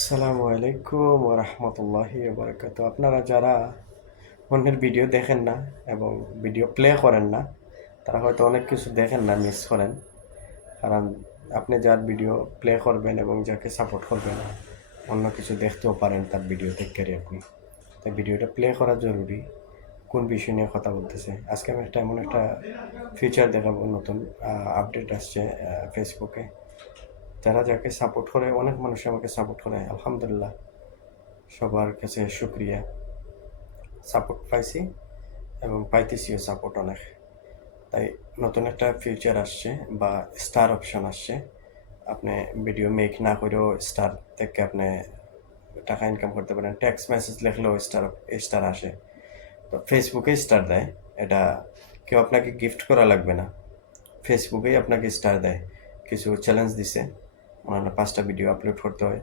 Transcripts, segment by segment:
আসসালামু আলাইকুম ওয়া রাহমাতুল্লাহি ওয়া বারাকাতুহু। আপনারা যারা অন্যের ভিডিও দেখেন না এবং ভিডিও প্লে করেন না, তারা হয়তো অনেক কিছু দেখেন না, মিস করেন। কারণ আপনি যার ভিডিও প্লে করবেন এবং যাকে সাপোর্ট করবেন, অন্য কিছু দেখতেও পারেন তার ভিডিও দেখে আপনি। তাই ভিডিওটা প্লে করা জরুরি। কোন বিষয় নিয়ে কথা বলতেছে? আজকে আমি এমন একটা ফিচার দেখাবো, নতুন আপডেট আসছে ফেসবুকে। যারা যাকে সাপোর্ট করে, অনেক মানুষ আমাকে সাপোর্ট করে, আলহামদুলিল্লাহ। সবার কাছে শুক্রিয়া। সাপোর্ট পাইছি এবং পাইতেছিও সাপোর্ট অনেক। তাই নতুন একটা ফিচার আসছে বা স্টার অপশন আসছে। আপনি ভিডিও মেক না করেও স্টার থেকে আপনি টাকা ইনকাম করতে পারেন। টেক্সট মেসেজ লিখলেও স্টার আসে। তো ফেসবুকে স্টার দেয়। এটা কেউ আপনাকে গিফট করা লাগবে না। ফেসবুকেই আপনাকে স্টার দেয়। কিছু চ্যালেঞ্জ দিছে, অন্যান্য 5টা ভিডিও আপলোড করতে হয়,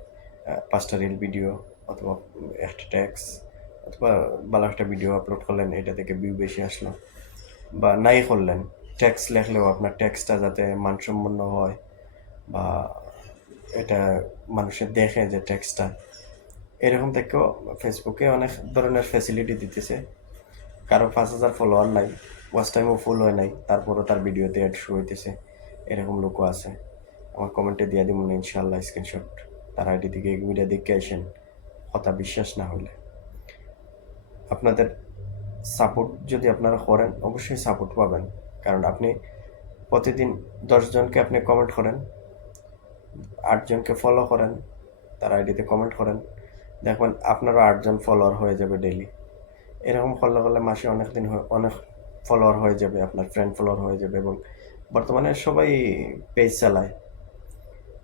5টা রিল ভিডিও অথবা একটা ট্যাক্স অথবা ভালো একটা ভিডিও আপলোড করলেন, এটা থেকে ভিউ বেশি আসলো, বা নাই করলেন, ট্যাক্স লেখলেও আপনার ট্যাক্সটা যাতে মানসম্পন্ন হয় বা এটা মানুষের দেখে যে ট্যাক্সটা, এরকম থেকেও ফেসবুকে অনেক ধরনের ফ্যাসিলিটি দিতেছে। কারো 5,000 ফলোয়ার নাই, ওয়াচ টাইমও ফুল হয় নাই, তারপরও তার ভিডিওতে অ্যাড শো হইতেছে, এরকম লোকও আছে। আমার কমেন্টে দিয়ে দিব না ইনশাল্লাহ স্ক্রিনশট, তার আইডি থেকে ভিডিও দেখে আসেন, কথা বিশ্বাস না হলে। আপনাদের সাপোর্ট যদি আপনারা করেন, অবশ্যই সাপোর্ট পাবেন। কারণ আপনি প্রতিদিন 10 জনকে আপনি কমেন্ট করেন, 8 জনকে ফলো করেন, তার আইডিতে কমেন্ট করেন, দেখবেন আপনারও 8 জন ফলোয়ার হয়ে যাবে ডেইলি। এরকম করলে করলে মাসে অনেক দিন অনেক ফলোয়ার হয়ে যাবে, আপনার ফ্রেন্ড ফলোয়ার হয়ে যাবে। এবং বর্তমানে সবাই পেজ চালায়,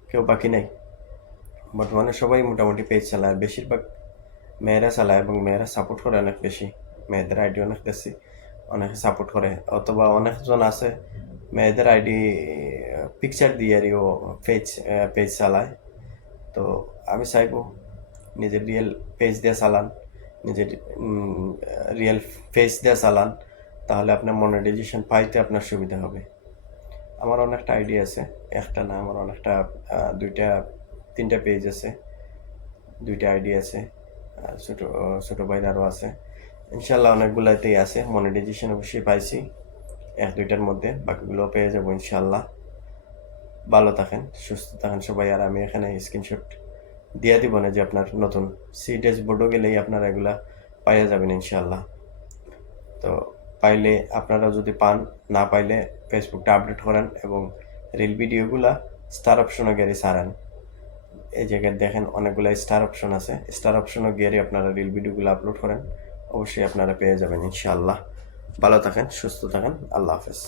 কেউ বাকি নেই। বর্তমানে সবাই মোটামুটি পেজ চালায়, বেশিরভাগ মেয়েরা চালায় এবং মেয়েরা সাপোর্ট করে অনেক বেশি। মেয়েদের আইডি অনেক বেশি, অনেকে সাপোর্ট করে। অথবা অনেকজন আছে মেয়েদের আইডি পিকচার দিয়ে আর ও পেজ পেজ চালায়। তো আমি চাইবো নিজের রিয়েল পেজ দিয়ে চালান, নিজের রিয়েল ফেস দিয়ে চালান, তাহলে আপনার মনিটাইজেশন পাইতে আপনার সুবিধা হবে। আমার অনেকটা আইডি আছে, একটা না, আমার অনেকটা 2টা 3টা পেজ আছে, 2টা আইডি আছে, ছোটো ছোটো ভাইয়ের আরও আছে। ইনশাল্লাহ অনেকগুলাতেই আছে, মনিটাইজেশন অবশ্যই পাইছি 1-2টার মধ্যে, বাকিগুলোও পেয়ে যাবো ইনশাল্লাহ। ভালো থাকেন, সুস্থ থাকেন সবাই। আর আমি এখানে স্ক্রিনশট দিয়ে দিব না যে আপনার নতুন সিডেস বোর্ডও গেলেই আপনারা এগুলা পাইয়া যাবেন ইনশাল্লাহ। তো পাইলে আপনারা যদি পান, না পাইলে ফেসবুকটা আপডেট করেন এবং রিল ভিডিওগুলা স্টার অপশনে গেলে ছাড়েন। এই জায়গায় দেখেন অনেকগুলো স্টার অপশন আছে, স্টার অপশনে গিয়ে আপনারা রিল ভিডিওগুলো আপলোড করেন, অবশ্যই আপনারা পেয়ে যাবেন ইনশাআল্লাহ। ভালো থাকেন, সুস্থ থাকেন, আল্লাহ হাফেজ।